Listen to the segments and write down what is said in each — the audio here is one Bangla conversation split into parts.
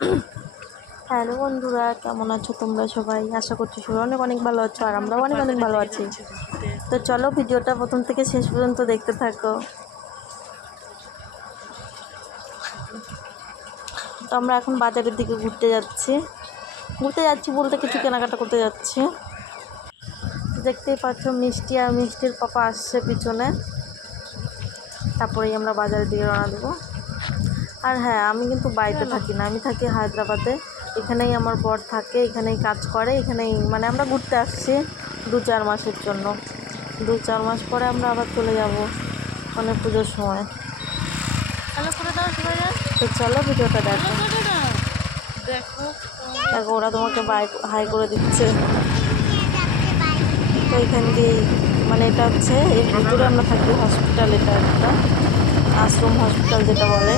হ্যালো বন্ধুরা, কেমন আছো তোমরা সবাই? আশা করছি সবাই অনেক অনেক ভালো আছো, আর আমরাও অনেক অনেক ভালো আছি। তো চলো ভিডিওটা প্রথম থেকে শেষ পর্যন্ত দেখতে থাকো। তো আমরা এখন বাজারের দিকে ঘুরতে যাচ্ছি বলতে কিছু কেনাকাটা করতে যাচ্ছি। দেখতেই পাচ্ছ মিষ্টি আর মিষ্টির পাপা আসছে পিছনে, তারপরেই আমরা বাজারের দিকে রওনা দেবো। আর হ্যাঁ, আমি কিন্তু বাড়িতে থাকি না, আমি থাকি হায়দ্রাবাদে। এখানেই আমার বর থাকে, এখানেই কাজ করে, এখানেই মানে আমরা ঘুরতে আসছি 2-4 মাসের জন্য। 2-4 মাস পরে আমরা আবার চলে যাব মানে পুজোর সময়। তো চলো ভিডিওটা দেখো। দেখো ওরা তোমাকে হাই করে দিচ্ছে। তো এখান দিয়ে মানে এটা হচ্ছে এর ভিতরে আমরা থাকি হসপিটাল, এটা একটা আশ্রম হসপিটাল যেটা বলে,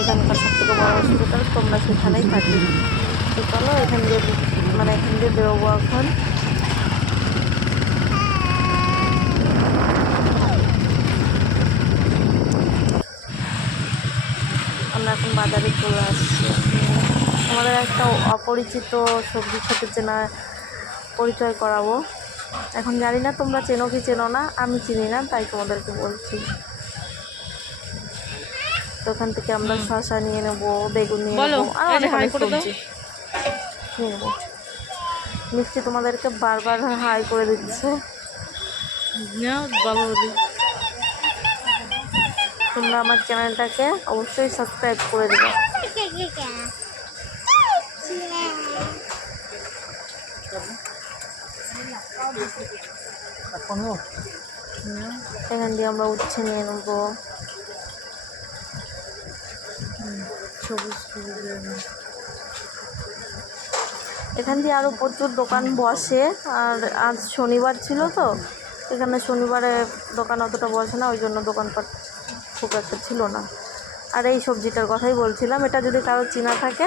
এখানকার সব থেকে বড় হসপিটাল। তোমরা সেখানেই থাকি। তো চলো এখান দিয়ে বেরোবো এখন। আমরা এখন বাজারে চলে আসছি। আমাদের একটা অপরিচিত সবজির সাথে পরিচয় করাবো। এখন জানি না তোমরা চেনো কি চেনো না, আমি চিনি না, তাই তোমাদেরকে বলছি। তো ওখান থেকে আমরা শসা নিয়ে নেবো, বেগুন নিয়ে নেবো, আর অনেক অনেক সবজি নিয়ে নেবো। মিষ্টি তোমাদেরকে বারবার হাই করে দিচ্ছে। তোমরা আমার চ্যানেলটাকে অবশ্যই সাবস্ক্রাইব করে দেবে। এখান দিয়ে আমরা উচ্ছে নিয়ে নেবো। এখান দিয়ে আরও প্রচুর দোকান বসে, আর আজ শনিবার ছিল তো এখানে শনিবারে দোকান অতটা বসে না, ওই জন্য দোকানপাট খুব একটা ছিল না। আর এই সবজিটার কথাই বলছিলাম, এটা যদি কারো চেনা থাকে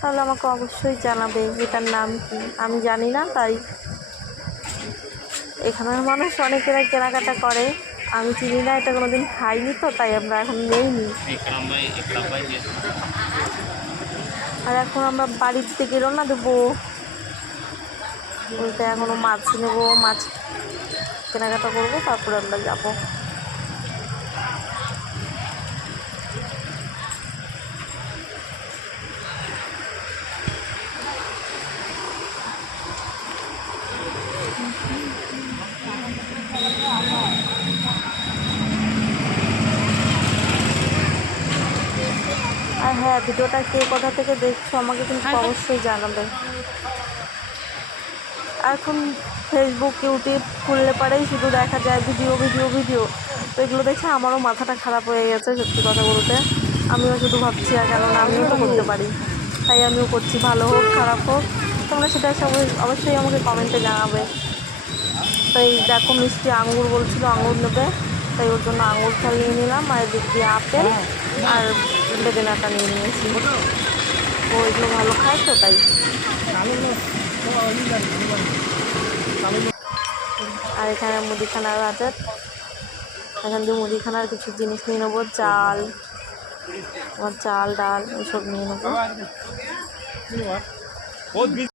তাহলে আমাকে অবশ্যই জানাবে এটার নাম কি। আমি জানি না, তাই এখানের মানুষ অনেকেরা কেনাকাটা করে, আমি চিনি না, এটা কোনোদিন খাইনি তো, তাই আমরা এখন নেইনি। আর এখন আমরা বাড়ির থেকে রওনা দেবো বলতে, এখনও মাছ নেবো, মাছ কেনাকাটা করবো, তারপরে আমরা যাবো। আর হ্যাঁ, ভিডিওটা কে কোথা থেকে দেখছো আমাকে কিন্তু অবশ্যই জানাবে। এখন ফেসবুক ইউটিউব খুললে পরেই শুধু দেখা যায় ভিডিও ভিডিও ভিডিও। তো এগুলো দেখে আমারও মাথাটা খারাপ হয়ে গেছে, সত্যি কথা বলতে। আমিও শুধু ভাবছি, আর কেননা আমিও তো করতে পারি, তাই আমিও করছি, ভালো হোক খারাপ হোক। তোমরা সেটা অবশ্যই আমাকে কমেন্টে জানাবে। তো এই দেখো মিষ্টি আঙ্গুর বলছিল আঙ্গুর নেবে, তাই ওর জন্য আঙ্গুর ফল নিয়ে নিলাম, আর এদিক দিয়ে আপেল আর বেদেনাটা নিয়ে নিয়েছি। ও এগুলো ভালো খায় তো, তাই। আর এখানে মুদিখানার বাজার, এখান দিয়ে মুদিখানার কিছু জিনিস নিয়ে নেবো, চাল ডাল এসব নিয়ে নেবো।